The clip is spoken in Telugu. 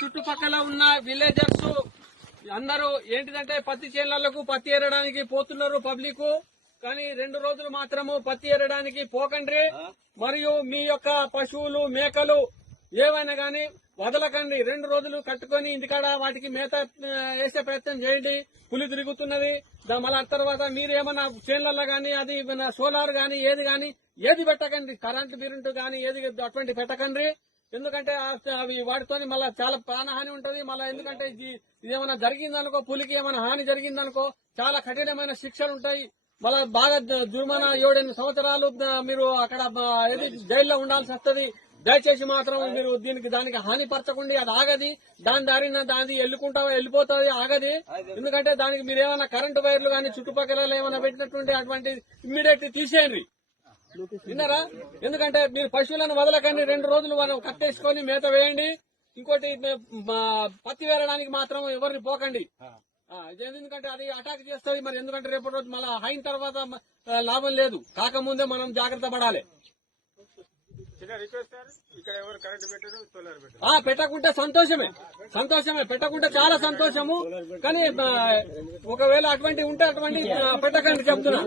చుట్టుపక్కల ఉన్న విలేజర్స్ అందరూ ఏంటిదంటే పత్తి చేనులకు పత్తి ఏరడానికి పోతున్నారు పబ్లిక్. కానీ 2 రోజులు మాత్రము పత్తి ఏరడానికి పోకండి. మరియు మీ యొక్క పశువులు మేకలు ఏవైనా గాని వదలకండి. 2 రోజులు కట్టుకొని ఇంటికాడ వాటికి మేత వేసే ప్రయత్నం చేయండి. పులి తిరుగుతున్నది. మళ్ళా తర్వాత మీరు ఏమన్నా చేన్లలో గాని అది సోలార్ గాని ఏది పెట్టకండి. కరెంటు బిరెంటు గాని ఏది అటువంటి పెట్టకండి. ఎందుకంటే అవి వాటితో మళ్ళీ చాలా ప్రాణహాని ఉంటది. మళ్ళీ ఎందుకంటే ఇదేమైనా జరిగిందనుకో, పులికి ఏమైనా హాని జరిగిందనుకో చాలా కఠినమైన శిక్షలు ఉంటాయి. మళ్ళా బాగా జుర్మానా 7-8 సంవత్సరాలు మీరు అక్కడ జైల్లో ఉండాల్సి వస్తుంది. దయచేసి మాత్రం మీరు దానికి హాని పరచకండి. అది ఆగది. దాని దారిన దాన్ని వెళ్ళిపోతుంది ఆగది. ఎందుకంటే దానికి మీరు ఏమైనా కరెంటు వైర్లు గాని చుట్టుపక్కల ఏమైనా పెట్టినటువంటి అటువంటి ఇమ్మీడియట్ తీసేయండి. విన్నారా? ఎందుకంటే మీరు పశువులను వదలకండి. 2 రోజులు మనం కట్టేసుకొని మేత వేయండి. ఇంకోటి పత్తి వేరడానికి మాత్రం ఎవరిని పోకండి. ఎందుకంటే అది అటాక్ చేస్తుంది. మరి ఎందుకంటే రేపటి రోజు మళ్ళీ అయిన తర్వాత లాభం లేదు. కాకముందే మనం జాగ్రత్త పడాలి. పెట్టకుంటే సంతోషమే పెట్టకుంటే చాలా సంతోషము. కానీ ఒకవేళ అటువంటి ఉంటే అటువంటి పెట్టకండి చెప్తున్నా.